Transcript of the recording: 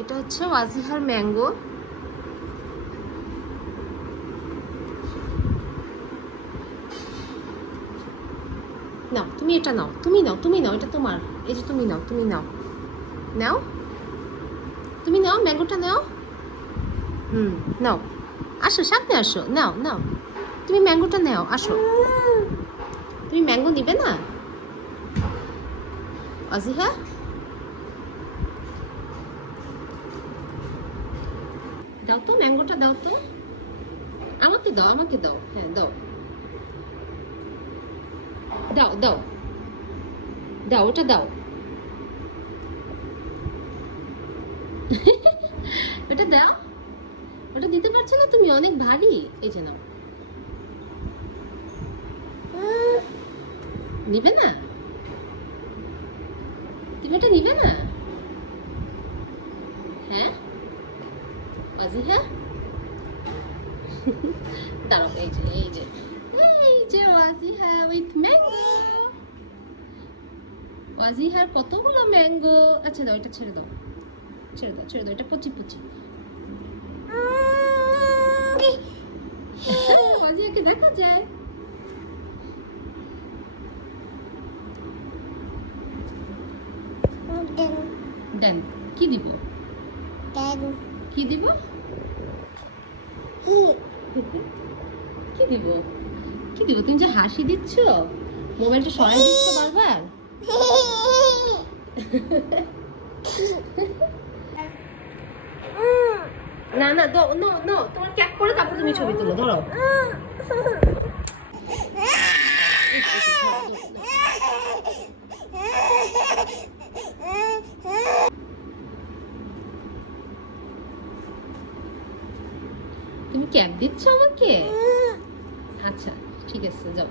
এটা হচ্ছে ওয়াজিহার ম্যাঙ্গো। নাও তুমি এটা নাও, তুমি নাও, তুমি নাও, এটা তোমার। এই যে তুমি নাও, তুমি নাও, নাও, তুমি নাও, ম্যাঙ্গোটা নাও। নাও, আসো সামনে আসো, নাও নাও, তুমি ম্যাঙ্গোটা নাও, আসো। তুমি ম্যাঙ্গো নিবে না ওয়াজিহা? দাও তো, ম্যাঙ্গোটা দাও তো, আমাকে দাও, আমাকে দাও, হ্যাঁ দাও, দাও দাও দাও, ওটা দাও। ওটা দাও, ওটা দিতে পারছো না তুমি, অনেক ভারী। এই যে নাও। নিবে না? তুমি এটা নিবে না? হ্যাঁ ওয়াজিহা, দাঁড়াও, এই যে এই যে এই যে ওয়াজিহা উইথ ম্যাঙ্গো। ওয়াজিহার কতগুলো ম্যাঙ্গো। আচ্ছা দাও, এটা ছেড়ে দাও, ছেড়ে দাও, ছেড়ে দাও, এটা পচি পচি। ওয়াজিহাকে দেখা যায়। দেন, কি দিব? কি দিব? কি দিব? কি দিব? তুমি যে হাসি দিচ্ছ, মোবাইলটা সরাই দিচ্ছ বারবার। না না, দাও, নো নো, তোমার ক্যাপ করে তারপর তুমি ছবি তুলো, ধরো। তুমি ক্যাপ দিচ্ছ আমাকে? আচ্ছা ঠিক আছে, যাও।